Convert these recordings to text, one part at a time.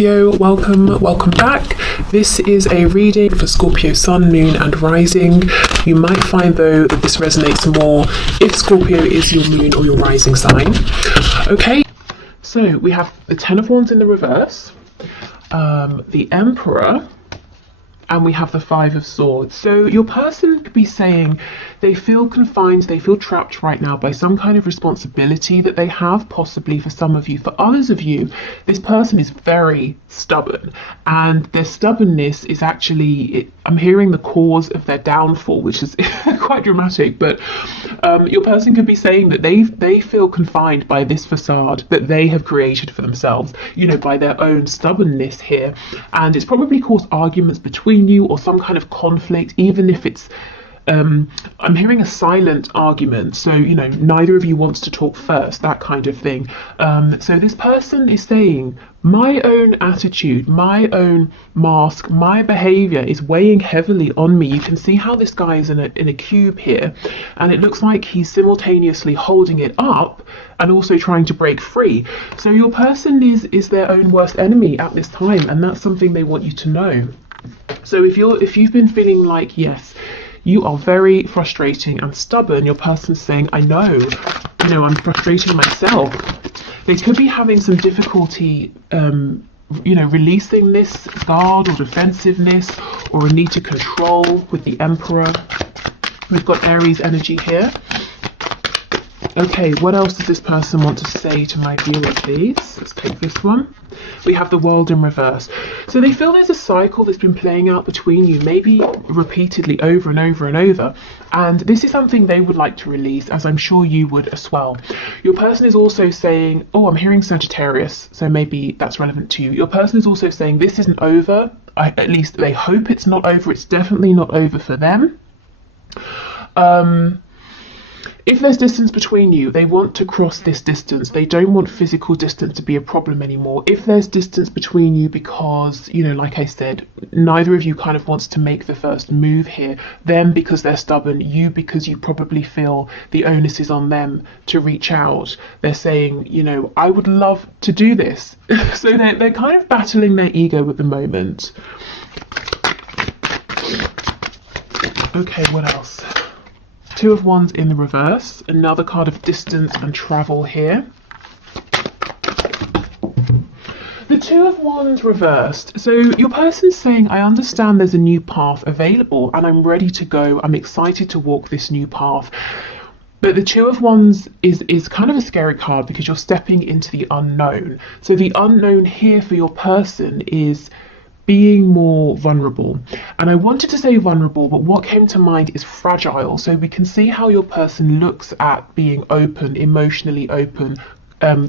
Welcome back. This is a reading for Scorpio Sun, Moon and Rising. You might find though that this resonates more if Scorpio is your moon or your rising sign. Okay, so we have the Ten of Wands in the reverse, the Emperor, and we have the Five of Swords. So your person could be saying they feel confined, they feel trapped right now by some kind of responsibility that they have, possibly for some of you. For others of you, this person is very stubborn, and their stubbornness is actually, I'm hearing the cause of their downfall, which is quite dramatic, but your person could be saying that they feel confined by this facade that they have created for themselves, you know, by their own stubbornness here. And it's probably caused arguments between you or some kind of conflict, even if it's I'm hearing a silent argument, so you know, neither of you wants to talk first, that kind of thing. So this person is saying, my own attitude, my own mask, my behavior is weighing heavily on me. You can see how this guy is in a cube here, and it looks like he's simultaneously holding it up and also trying to break free. So your person is their own worst enemy at this time, and that's something they want you to know. So if you've been feeling like, yes, you are very frustrating and stubborn, your person's saying, I know, you know, I'm frustrating myself. They could be having some difficulty, you know, releasing this guard or defensiveness or a need to control with the Emperor. We've got Aries energy here. Okay, what else does this person want to say to my viewer, please? Let's take this one. We have the World in reverse. So they feel there's a cycle that's been playing out between you, maybe repeatedly over and over and over. And this is something they would like to release, as I'm sure you would as well. Your person is also saying, oh, I'm hearing Sagittarius, so maybe that's relevant to you. Your person is also saying this isn't over. At least they hope it's not over. It's definitely not over for them. If there's distance between you, they want to cross this distance. They don't want physical distance to be a problem anymore. If there's distance between you because, you know, like I said, neither of you kind of wants to make the first move here, them because they're stubborn, you because you probably feel the onus is on them to reach out. They're saying, you know, I would love to do this. So they're kind of battling their ego at the moment. Okay, what else? Two of Wands in the reverse, another card of distance and travel here. The Two of Wands reversed. So your person's saying, I understand there's a new path available and I'm ready to go. I'm excited to walk this new path. But the Two of Wands is kind of a scary card because you're stepping into the unknown. So the unknown here for your person is being more vulnerable. And I wanted to say vulnerable, but what came to mind is fragile. So we can see how your person looks at being open, emotionally open,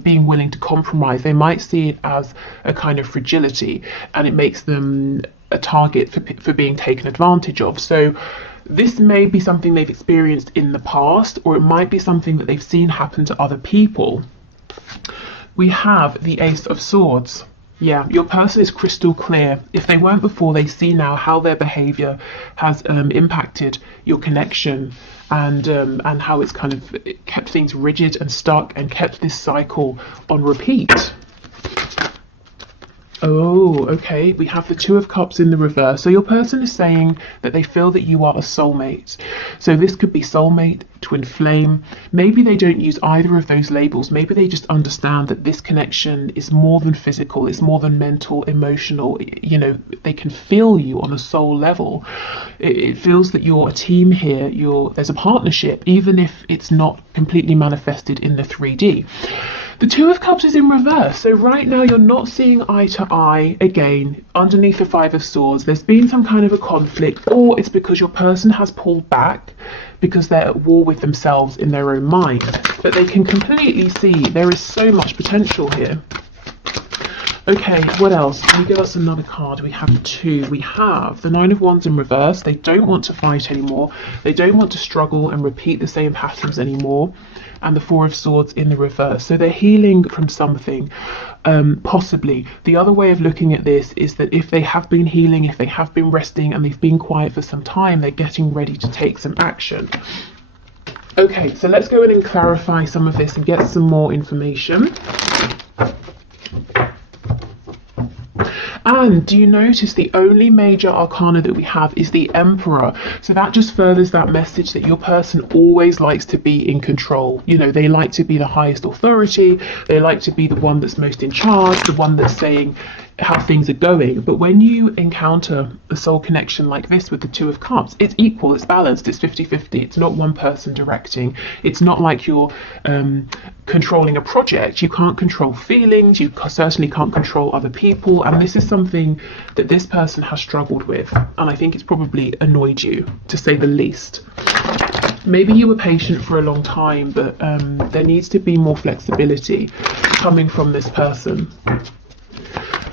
being willing to compromise. They might see it as a kind of fragility, and it makes them a target for being taken advantage of. So this may be something they've experienced in the past, or it might be something that they've seen happen to other people. We have the Ace of Swords. Yeah, your person is crystal clear. If they weren't before, they see now how their behavior has impacted your connection, and how it's kind of kept things rigid and stuck and kept this cycle on repeat. Oh, okay. We have the Two of Cups in the reverse. So your person is saying that they feel that you are a soulmate. So this could be soulmate, twin flame. Maybe they don't use either of those labels. Maybe they just understand that this connection is more than physical. It's more than mental, emotional. You know, they can feel you on a soul level. It feels that you're a team here. There's a partnership, even if it's not completely manifested in the 3D. The Two of Cups is in reverse, so right now you're not seeing eye to eye again underneath the Five of Swords. There's been some kind of a conflict, or it's because your person has pulled back because they're at war with themselves in their own mind. But they can completely see there is so much potential here. Okay, what else? Can you give us another card? We have two. We have the Nine of Wands in reverse. They don't want to fight anymore. They don't want to struggle and repeat the same patterns anymore. And the Four of Swords in the reverse. So they're healing from something, possibly. The other way of looking at this is that if they have been healing, if they have been resting and they've been quiet for some time, they're getting ready to take some action. Okay, so let's go in and clarify some of this and get some more information. And do you notice the only major arcana that we have is the Emperor? So that just furthers that message that your person always likes to be in control. You know, they like to be the highest authority, they like to be the one that's most in charge, the one that's saying how things are going. But when you encounter a soul connection like this with the Two of Cups, it's equal, it's balanced, it's 50-50. It's not one person directing. It's not like you're controlling a project. You can't control feelings, you certainly can't control other people, and this is something that this person has struggled with, and I think it's probably annoyed you, to say the least. Maybe you were patient for a long time, but there needs to be more flexibility coming from this person.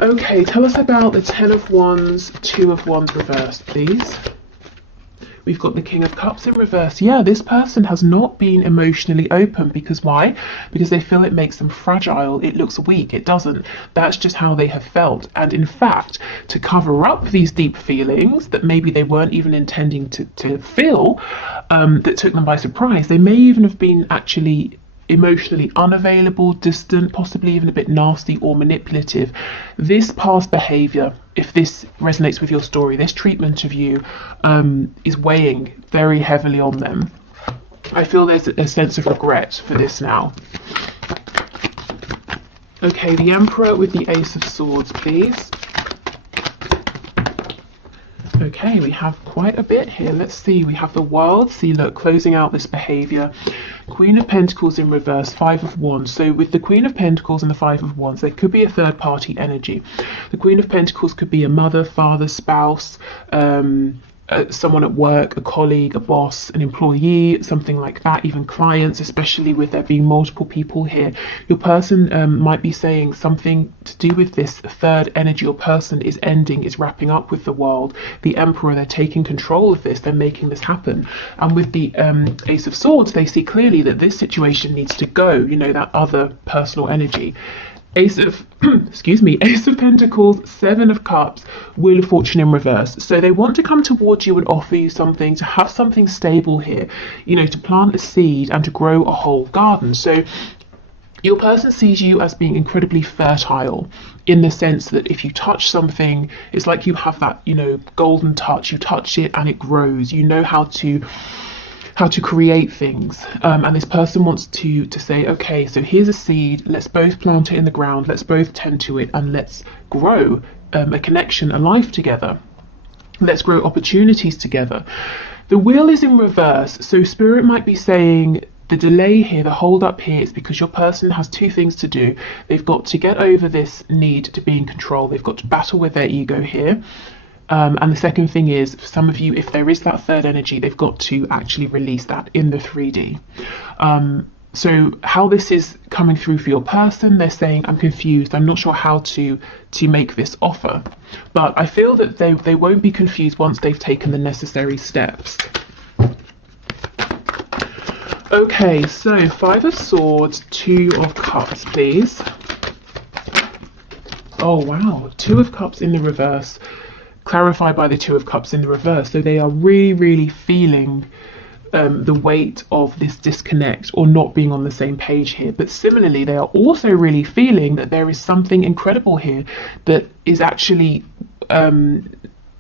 Okay, tell us about the Ten of Wands, Two of Wands reversed, please. We've got the King of Cups in reverse. Yeah, this person has not been emotionally open. Because why? Because they feel it makes them fragile. It looks weak. It doesn't. That's just how they have felt. And in fact, to cover up these deep feelings that maybe they weren't even intending to feel, that took them by surprise, they may even have been actually emotionally unavailable, distant, possibly even a bit nasty or manipulative. This past behavior, if this resonates with your story, this treatment of you is weighing very heavily on them. I feel there's a sense of regret for this now. Okay, the Emperor with the Ace of Swords, please. Okay, we have quite a bit here. Let's see. We have the World. See, look, closing out this behavior. Queen of Pentacles in reverse, Five of Wands. So with the Queen of Pentacles and the Five of Wands, there could be a third party energy. The Queen of Pentacles could be a mother, father, spouse, someone at work, a colleague, a boss, an employee, something like that, even clients, especially with there being multiple people here. Your person might be saying something to do with this third energy or person is ending, is wrapping up with the World. The Emperor, they're taking control of this, they're making this happen. And with the Ace of Swords, they see clearly that this situation needs to go, you know, that other personal energy. Ace of Ace of Pentacles, Seven of Cups, Wheel of Fortune in reverse. So they want to come towards you and offer you something, to have something stable here, you know, to plant a seed and to grow a whole garden. So your person sees you as being incredibly fertile, in the sense that if you touch something, it's like you have that, you know, golden touch. You touch it and it grows. You know how to create things, and this person wants to say, okay, so here's a seed, let's both plant it in the ground, let's both tend to it, and let's grow a connection, a life together. Let's grow opportunities together. The Wheel is in reverse, so Spirit might be saying the delay here, the hold up here, is because your person has two things to do. They've got to get over this need to be in control. They've got to battle with their ego here. And the second thing is, for some of you, if there is that third energy, they've got to actually release that in the 3D. So how this is coming through for your person, they're saying, I'm confused, I'm not sure how to make this offer. But I feel that they won't be confused once they've taken the necessary steps. Okay, so Five of Swords, Two of Cups, please. Oh wow, Two of Cups in the reverse, clarified by the Two of Cups in the reverse. So they are really, really feeling the weight of this disconnect or not being on the same page here. But similarly, they are also really feeling that there is something incredible here that is actually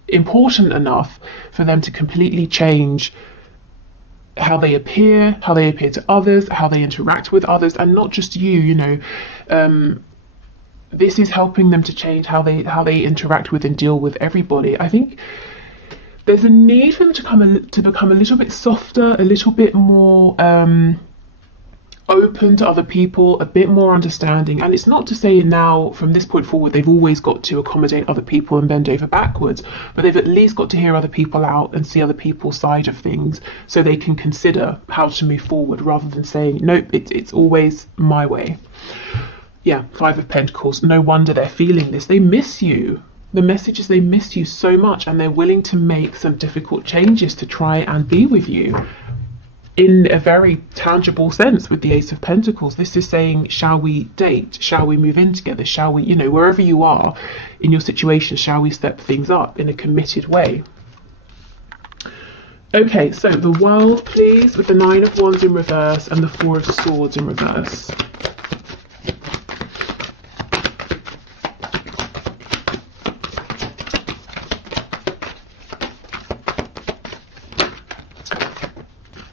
important enough for them to completely change how they appear to others, how they interact with others, and not just you, you know. This is helping them to change how they interact with and deal with everybody. I think there's a need for them to become a little bit softer, a little bit more open to other people, a bit more understanding. And it's not to say now, from this point forward, they've always got to accommodate other people and bend over backwards, but they've at least got to hear other people out and see other people's side of things, so they can consider how to move forward, rather than saying, nope, it's always my way. Yeah, Five of Pentacles. No wonder they're feeling this. They miss you. The message is they miss you so much, and they're willing to make some difficult changes to try and be with you in a very tangible sense. With the Ace of Pentacles, this is saying, shall we date? Shall we move in together? Shall we, you know, wherever you are in your situation, shall we step things up in a committed way? Okay, so the World, please, with the Nine of Wands in reverse and the Four of Swords in reverse.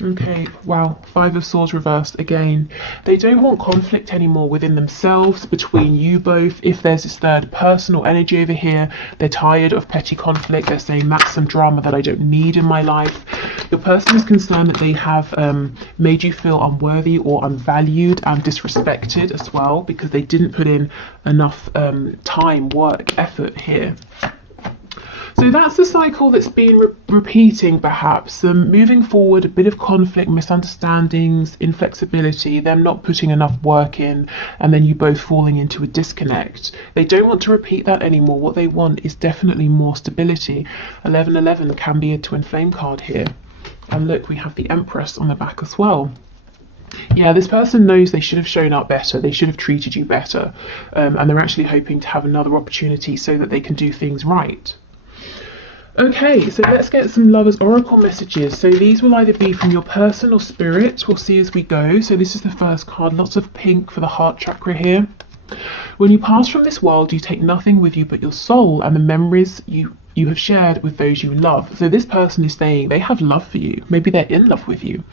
Okay, wow, Five of Swords reversed again. They don't want conflict anymore within themselves, between you both. If there's this third personal energy over here, they're tired of petty conflict. They're saying that's some drama that I don't need in my life. Your person is concerned that they have made you feel unworthy or unvalued and disrespected as well, because they didn't put in enough time, work, effort here. So that's the cycle that's been repeating, perhaps. Moving forward, a bit of conflict, misunderstandings, inflexibility, them not putting enough work in, and then you both falling into a disconnect. They don't want to repeat that anymore. What they want is definitely more stability. 1111 can be a twin flame card here. And look, we have the Empress on the back as well. Yeah, this person knows they should have shown up better. They should have treated you better. And they're actually hoping to have another opportunity so that they can do things right. Okay, so let's get some Lovers Oracle messages. So these will either be from your person or spirit. We'll see as we go. So this is the first card. Lots of pink for the heart chakra here. When you pass from this world, you take nothing with you but your soul and the memories you have shared with those you love. So this person is saying they have love for you. Maybe they're in love with you.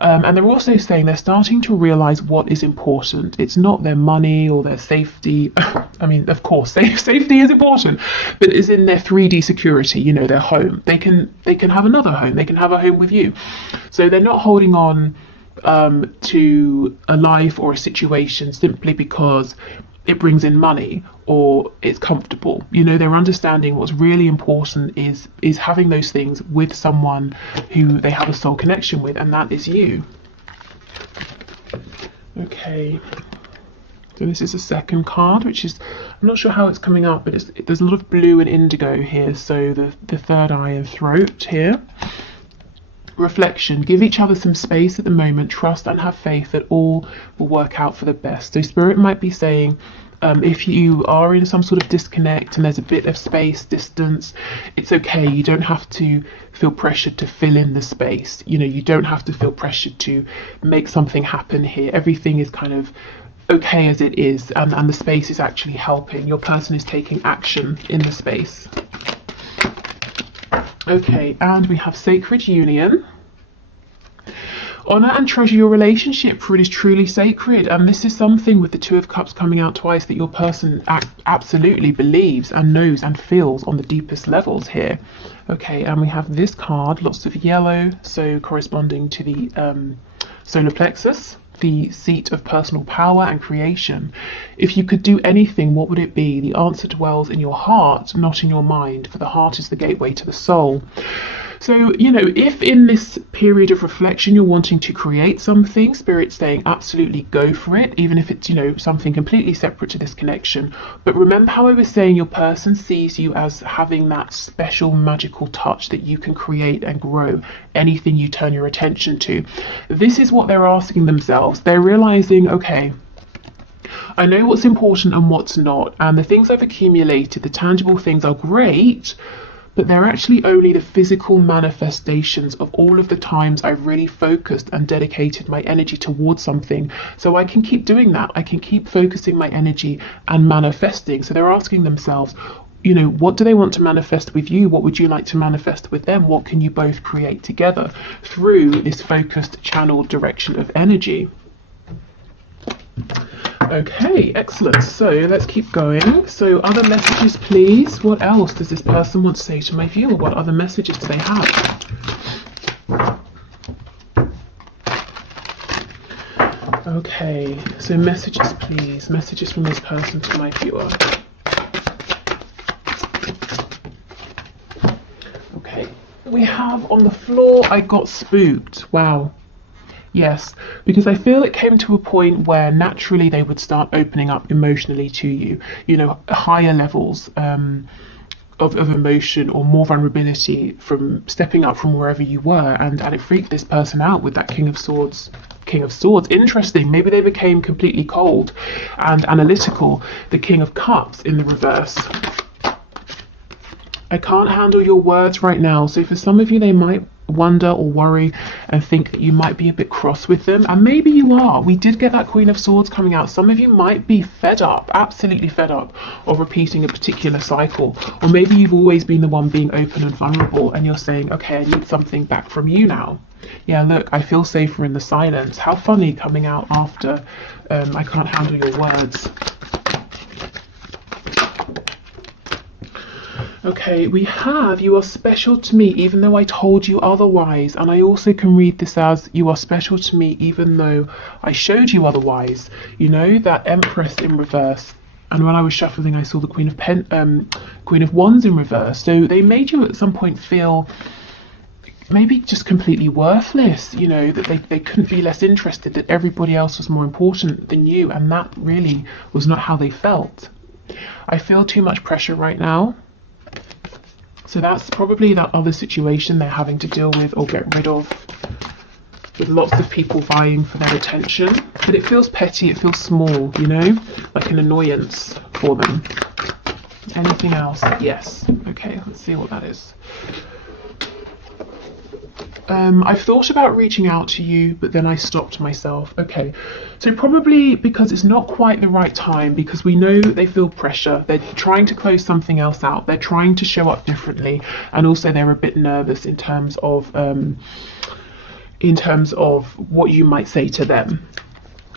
And they're also saying they're starting to realize what is important. It's not their money or their safety. I mean, of course, safety is important, but it's in their 3D security, you know, their home. They can have another home. They can have a home with you. So they're not holding on to a life or a situation simply because it brings in money or it's comfortable. You know, they're understanding what's really important is having those things with someone who they have a soul connection with, and that is you. Okay, so this is the second card, which is, I'm not sure how it's coming up, but there's a lot of blue and indigo here. So the third eye and throat here. Reflection. Give each other some space at the moment. Trust and have faith that all will work out for the best. So Spirit might be saying, if you are in some sort of disconnect and there's a bit of space, distance, it's okay. You don't have to feel pressured to fill in the space. You know, you don't have to feel pressured to make something happen here. Everything is kind of okay as it is, and the space is actually helping. Your person is taking action in the space. Okay, and we have Sacred Union. Honor and treasure your relationship, for it is truly sacred. And this is something with the Two of Cups coming out twice that your person absolutely believes and knows and feels on the deepest levels here. Okay, and we have this card, lots of yellow, so corresponding to the solar plexus, the seat of personal power and creation. If you could do anything, what would it be? The answer dwells in your heart, not in your mind, for the heart is the gateway to the soul. So, you know, if in this period of reflection you're wanting to create something, Spirit's saying absolutely go for it, even if it's, you know, something completely separate to this connection. But remember how I was saying your person sees you as having that special magical touch that you can create and grow anything you turn your attention to. This is what they're asking themselves. They're realizing, okay, I know what's important and what's not, and the things I've accumulated, the tangible things are great, but they're actually only the physical manifestations of all of the times I've really focused and dedicated my energy towards something. So I can keep doing that. I can keep focusing my energy and manifesting. So they're asking themselves, you know, what do they want to manifest with you? What would you like to manifest with them? What can you both create together through this focused channeled direction of energy? Okay, excellent. So let's keep going. So other messages, please. What else does this person want to say to my viewer? What other messages do they have? Okay, so messages, please. Messages from this person to my viewer. Okay, we have on the floor, I got spooked. Wow. Yes, because I feel it came to a point where naturally they would start opening up emotionally to you, you know, higher levels of emotion or more vulnerability from stepping up from wherever you were, and it freaked this person out with that King of Swords. Interesting. Maybe they became completely cold and analytical. The King of Cups in the reverse. I can't handle your words right now. So for some of you, they might wonder or worry and think that you might be a bit cross with them, and maybe you are. We did get that Queen of Swords coming out. Some of you might be fed up, absolutely fed up of repeating a particular cycle, or maybe you've always been the one being open and vulnerable and you're saying, okay, I need something back from you now. Yeah, look, I feel safer in the silence. How funny coming out after I can't handle your words. Okay, we have you are special to me even though I told you otherwise. And I also can read this as you are special to me even though I showed you otherwise. You know, that Empress in reverse. And when I was shuffling, I saw the Queen of Wands in reverse. So they made you at some point feel maybe just completely worthless, you know, that they couldn't be less interested, that everybody else was more important than you. And that really was not how they felt. I feel too much pressure right now. So that's probably that other situation they're having to deal with or get rid of, with lots of people vying for their attention. But it feels petty, it feels small, you know, like an annoyance for them. Anything else? Yes. Okay, let's see what that is. I've thought about reaching out to you, but then I stopped myself. Okay, so probably because it's not quite the right time, because we know they feel pressure. They're trying to close something else out. They're trying to show up differently, and also they're a bit nervous in terms of what you might say to them.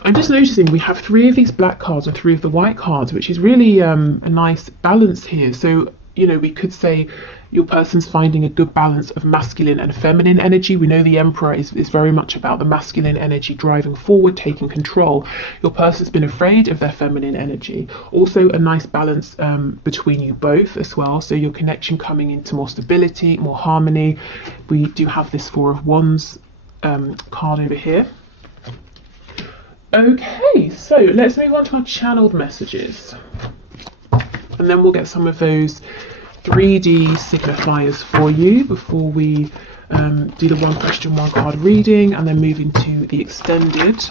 I'm just noticing we have 3 of these black cards and 3 of the white cards, which is really a nice balance here. So, you know, we could say your person's finding a good balance of masculine and feminine energy. We know the Emperor is very much about the masculine energy driving forward, taking control. Your person's been afraid of their feminine energy. Also a nice balance between you both as well. So your connection coming into more stability, more harmony. We do have this 4 of Wands card over here. Okay, so let's move on to our channeled messages. And then we'll get some of those 3D signifiers for you before we do the 1 question 1 card reading and then move into the extended.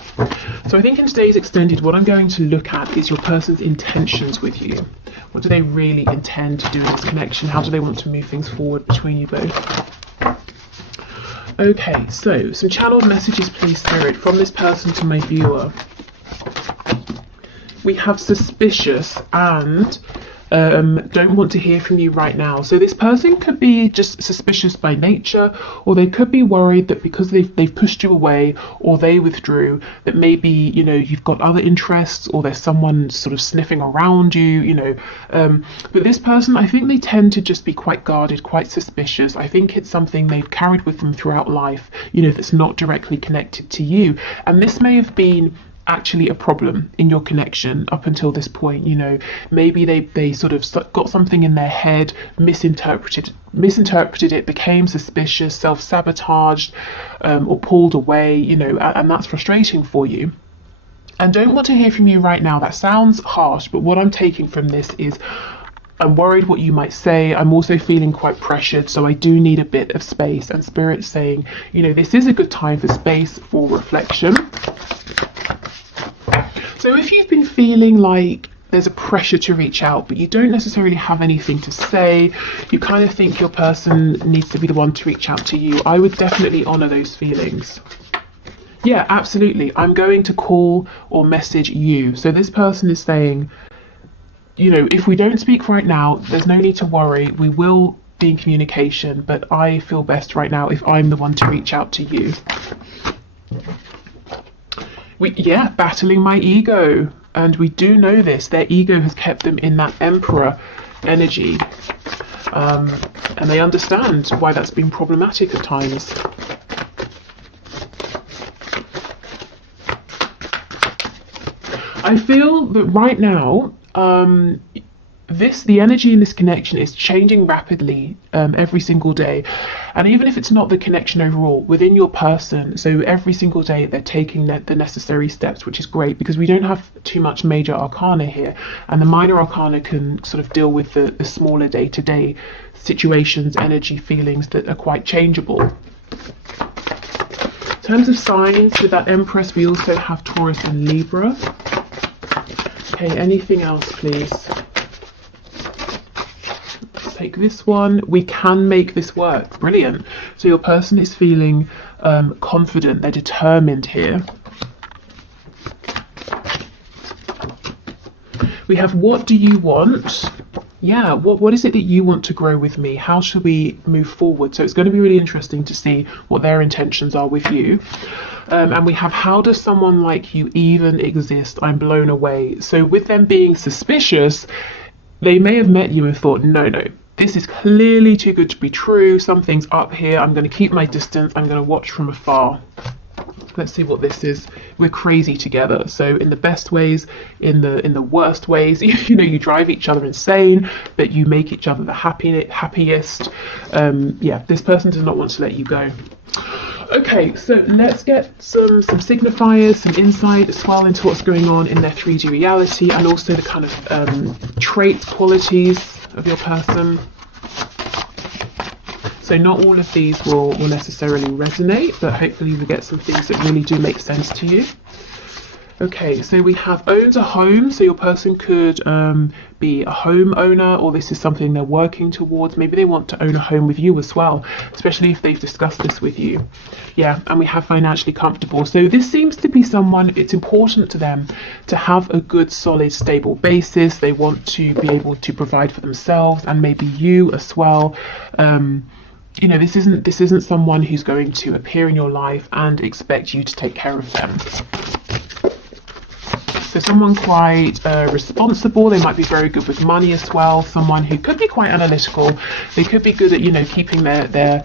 So I think in today's extended, what I'm going to look at is your person's intentions with you. What do they really intend to do in this connection? How do they want to move things forward between you both? Okay, so some channeled messages, please, Spirit, from this person to my viewer. We have suspicious and don't want to hear from you right now. So this person could be just suspicious by nature, or they could be worried that because they've pushed you away or they withdrew, that maybe, you know, you've got other interests or there's someone sort of sniffing around you, you know. But this person, I think they tend to just be quite guarded, quite suspicious. I think it's something they've carried with them throughout life, you know, that's not directly connected to you. And this may have been actually a problem in your connection up until this point. You know, maybe they sort of got something in their head, misinterpreted it, became suspicious, self-sabotaged, or pulled away, you know, and that's frustrating for you. And don't want to hear from you right now. That sounds harsh, but what I'm taking from this is I'm worried what you might say. I'm also feeling quite pressured, so I do need a bit of space. And Spirit's saying, you know, this is a good time for space, for reflection. So if you've been feeling like there's a pressure to reach out, but you don't necessarily have anything to say, you kind of think your person needs to be the one to reach out to you, I would definitely honour those feelings. Yeah, absolutely. I'm going to call or message you. So this person is saying, you know, if we don't speak right now, there's no need to worry. We will be in communication, but I feel best right now if I'm the one to reach out to you. Yeah, battling my ego. And we do know this. Their ego has kept them in that Emperor energy. And they understand why that's been problematic at times. I feel that right now, the energy in this connection is changing rapidly every single day. And even if it's not the connection overall, within your person, so every single day they're taking the necessary steps, which is great because we don't have too much major arcana here. And the minor arcana can sort of deal with the smaller day-to-day situations, energy, feelings that are quite changeable. In terms of signs, with that Empress, we also have Taurus and Libra. Okay, anything else, please? Take this one. We can make this work. Brilliant. So your person is feeling confident. They're determined here. We have what do you want? yeah, what is it that you want to grow with me? How should we move forward? So it's going to be really interesting to see what their intentions are with you. And we have, how does someone like you even exist? I'm blown away. So with them being suspicious, they may have met you and thought, no, no, this is clearly too good to be true. Something's up here. I'm going to keep my distance. I'm going to watch from afar. Let's see what this is. We're crazy together. So in the best ways, in the worst ways, you know, you drive each other insane, but you make each other the happiest. Yeah, this person does not want to let you go. Okay, so let's get some signifiers, some insight as well into what's going on in their 3D reality, and also the kind of traits, qualities of your person. So not all of these will necessarily resonate, but hopefully we get some things that really do make sense to you. Okay, so we have owns a home. So your person could be a homeowner, or this is something they're working towards. Maybe they want to own a home with you as well, especially if they've discussed this with you. Yeah, and we have financially comfortable. So this seems to be someone, it's important to them to have a good, solid, stable basis. They want to be able to provide for themselves and maybe you as well. You know, this isn't someone who's going to appear in your life and expect you to take care of them. So someone quite responsible. They might be very good with money as well. Someone who could be quite analytical. They could be good at, you know, keeping their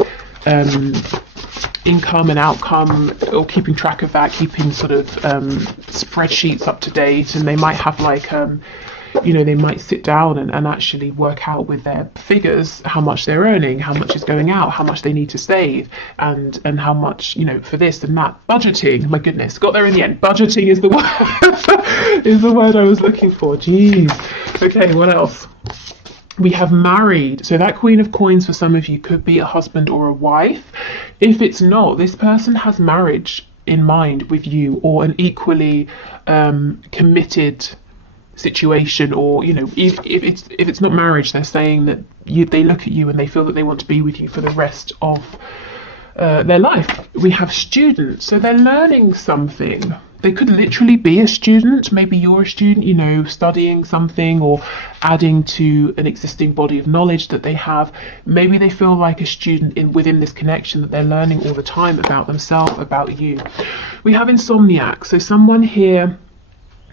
income and outcome, or keeping track of that, keeping sort of spreadsheets up to date. And they might have like you know, they might sit down and actually work out with their figures how much they're earning, how much is going out, how much they need to save, and how much, you know, for this and that. Budgeting, my goodness, got there in the end. Budgeting is the word, is the word I was looking for. Jeez. Okay, what else? We have married. So that Queen of Coins for some of you could be a husband or a wife. If it's not, this person has marriage in mind with you, or an equally committed situation, or, you know, if it's not marriage, they're saying that they look at you and they feel that they want to be with you for the rest of their life. We have students, so they're learning something. They could literally be a student. Maybe you're a student, you know, studying something or adding to an existing body of knowledge that they have. Maybe they feel like a student within this connection, that they're learning all the time about themselves, about you. We have insomniac, so someone here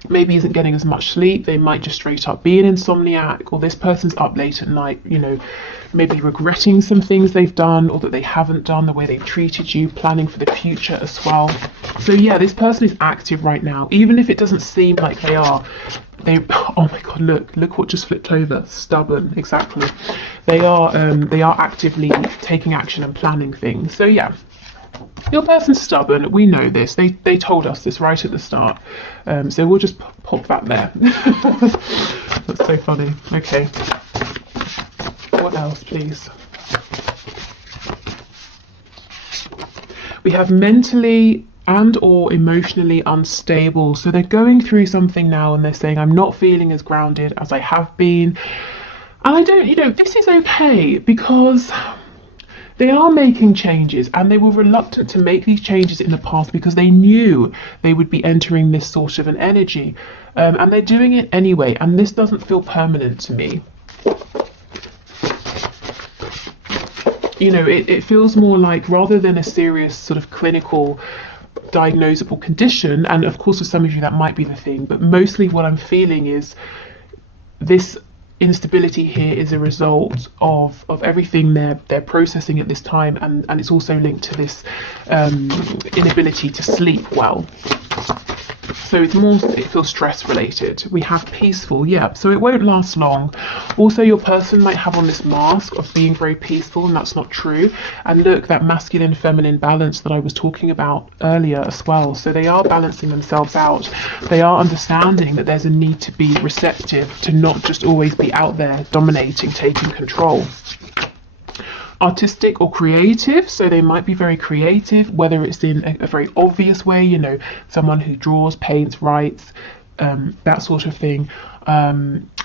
maybe isn't getting as much sleep. They might just straight up be an insomniac, or this person's up late at night, you know, maybe regretting some things they've done or that they haven't done, the way they've treated you, planning for the future as well. So yeah, this person is active right now, even if it doesn't seem like they are. Oh my god, look what just flipped over. Stubborn, exactly. They are actively taking action and planning things. So yeah, your person's stubborn. We know this. They told us this right at the start. So we'll just pop that there. That's so funny. Okay. What else, please? We have mentally and or emotionally unstable. So they're going through something now and they're saying, I'm not feeling as grounded as I have been. And I don't, you know, this is okay, because they are making changes, and they were reluctant to make these changes in the past because they knew they would be entering this sort of an energy, and they're doing it anyway, and this doesn't feel permanent to me. You know, it feels more like, rather than a serious sort of clinical diagnosable condition, and of course for some of you that might be the thing, but mostly what I'm feeling is this instability here is a result of everything they're processing at this time, and it's also linked to this inability to sleep well. So it feels stress related. We have peaceful, yeah, so it won't last long. Also, your person might have on this mask of being very peaceful, and that's not true. And look, that masculine feminine balance that I was talking about earlier as well. So they are balancing themselves out. They are understanding that there's a need to be receptive, to not just always be out there dominating, taking control. Artistic or creative, so they might be very creative, whether it's in a very obvious way, you know, someone who draws, paints, writes, that sort of thing.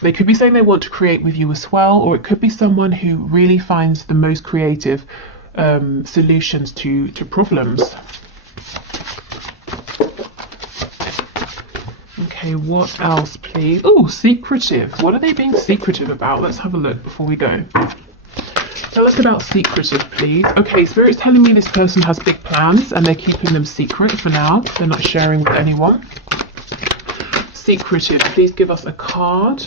They could be saying they want to create with you as well, or it could be someone who really finds the most creative solutions to problems. Okay. Okay, what else, please? Oh, secretive. What are they being secretive about? Let's have a look before we go. Tell us about secretive, please. Okay, Spirit's telling me this person has big plans and they're keeping them secret for now. They're not sharing with anyone. Secretive, please give us a card.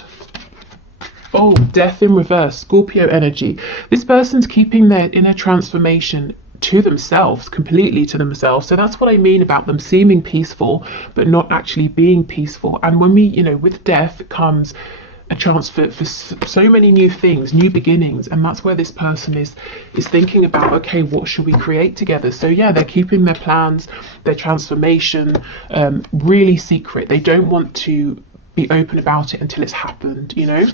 Oh, death in reverse, Scorpio energy. This person's keeping their inner transformation to themselves, completely to themselves. So that's what I mean about them seeming peaceful, but not actually being peaceful. And when we, you know, with death comes a chance for so many new things, new beginnings, and that's where this person is thinking about, okay, what should we create together? So yeah, they're keeping their plans, their transformation really secret. They don't want to be open about it until it's happened, you know.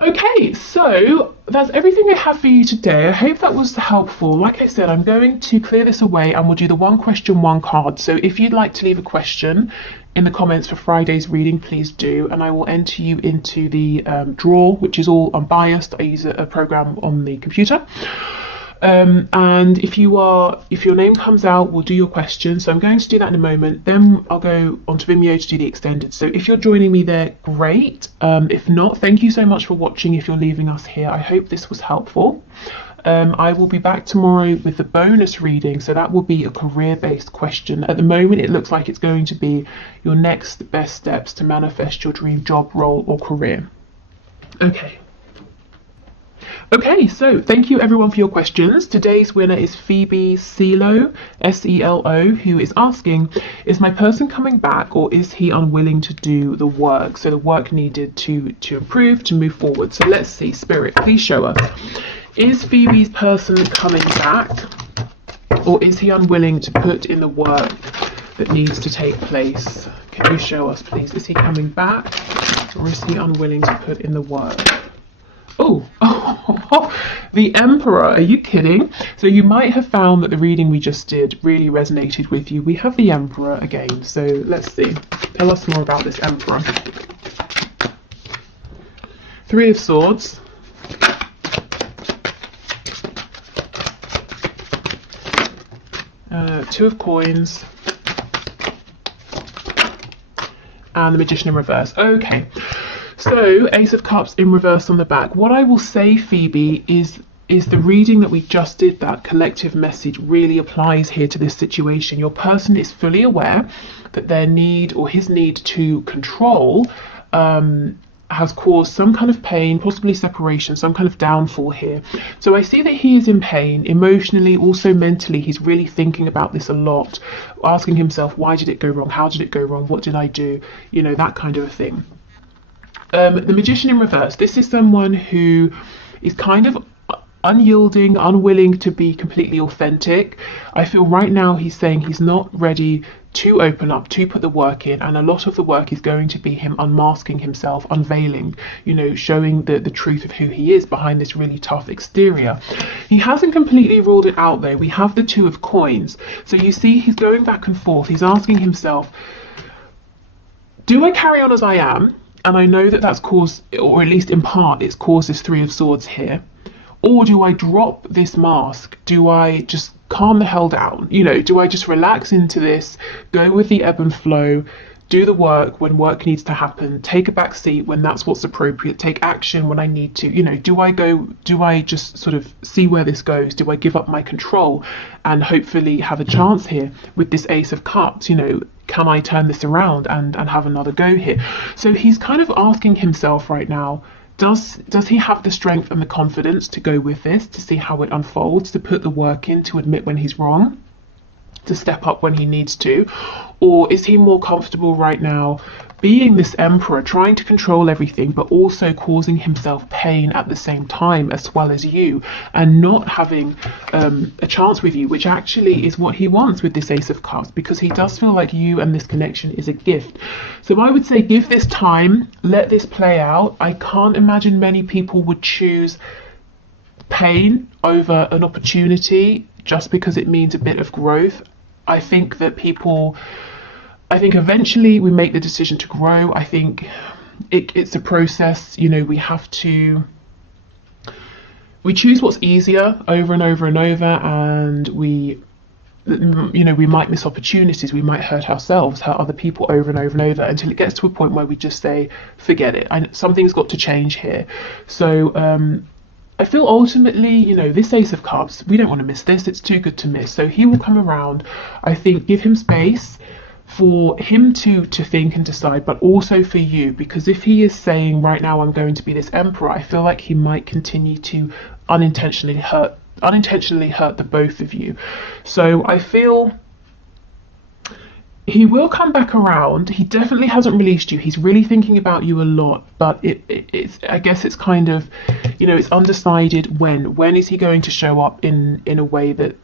Okay, so that's everything I have for you today. I hope that was helpful. Like I said, I'm going to clear this away and we'll do the one question, one card. So if you'd like to leave a question in the comments for Friday's reading, please do, and I will enter you into the draw, which is all unbiased. I use a program on the computer. And if your name comes out, we'll do your question. So I'm going to do that in a moment. Then I'll go onto Vimeo to do the extended. So if you're joining me there, great. If not, thank you so much for watching. If you're leaving us here, I hope this was helpful. I will be back tomorrow with the bonus reading. So that will be a career-based question. At the moment, it looks like it's going to be your next best steps to manifest your dream job, role, or career. Okay, so thank you everyone for your questions. Today's winner is Phoebe Selo, S-E-L-O, who is asking, is my person coming back or is he unwilling to do the work? So the work needed to improve, to move forward. So let's see, Spirit, please show us. Is Phoebe's person coming back or is he unwilling to put in the work that needs to take place? Can you show us, please? Is he coming back or is he unwilling to put in the work? Oh, the Emperor, are you kidding? So you might have found that the reading we just did really resonated with you. We have the Emperor again, so let's see. Tell us more about this Emperor. Three of Swords. Two of Coins. And the Magician in reverse. Okay. So, Ace of Cups in reverse on the back. What I will say, Phoebe, is the reading that we just did, that collective message really applies here to this situation. Your person is fully aware that their need or his need to control has caused some kind of pain, possibly separation, some kind of downfall here. So I see that he is in pain emotionally, also mentally. He's really thinking about this a lot, asking himself, why did it go wrong? How did it go wrong? What did I do? You know, that kind of a thing. The Magician in reverse. This is someone who is kind of unyielding, unwilling to be completely authentic. I feel right now he's saying he's not ready to open up, to put the work in, and a lot of the work is going to be him unmasking himself, unveiling, you know, showing the truth of who he is behind this really tough exterior. He hasn't completely ruled it out though. We have the Two of Coins. So you see he's going back and forth. He's asking himself, do I carry on as I am? And I know that that's caused, or at least in part, it's caused this Three of Swords here. Or do I drop this mask? Do I just calm the hell down? You know, do I just relax into this, go with the ebb and flow, do the work when work needs to happen, take a back seat when that's what's appropriate, take action when I need to? You know, do I just sort of see where this goes? Do I give up my control and hopefully have a chance here with this Ace of Cups? You know, can I turn this around and have another go here? So he's kind of asking himself right now, does he have the strength and the confidence to go with this, to see how it unfolds, to put the work in, to admit when he's wrong, to step up when he needs to? Or is he more comfortable right now being this Emperor, trying to control everything, but also causing himself pain at the same time, as well as you, and not having a chance with you, which actually is what he wants with this Ace of Cups, because he does feel like you and this connection is a gift. So I would say give this time, let this play out. I can't imagine many people would choose pain over an opportunity just because it means a bit of growth. I think eventually we make the decision to grow. I think it's a process. You know, we choose what's easier over and over and over, and we you know, we might miss opportunities, we might hurt ourselves, hurt other people over and over and over, until it gets to a point where we just say, forget it, something's got to change here. So I feel ultimately, you know, this Ace of Cups, we don't want to miss this, it's too good to miss. So he will come around. I think give him space for him to think and decide, but also for you, because if he is saying right now I'm going to be this emperor, I feel like he might continue to unintentionally hurt the both of you. So I feel he will come back around. He definitely hasn't released you. He's really thinking about you a lot, but it's I guess it's kind of, you know, it's undecided when is he going to show up in a way that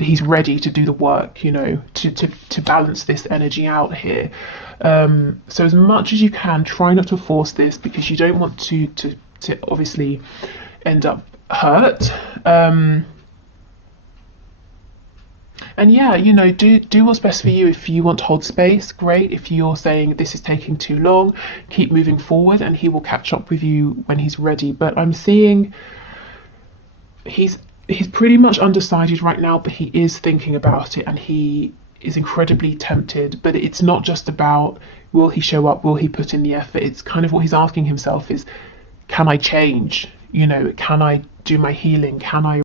he's ready to do the work, you know, to balance this energy out here. So as much as you can, try not to force this, because you don't want to obviously end up hurt. And yeah, you know, do what's best for you. If you want to hold space, great. If you're saying this is taking too long, keep moving forward, and he will catch up with you when he's ready. But I'm seeing he's pretty much undecided right now, but he is thinking about it, and he is incredibly tempted. But it's not just about will he show up, will he put in the effort. It's kind of what he's asking himself is, can I change? You know, can I do my healing? Can I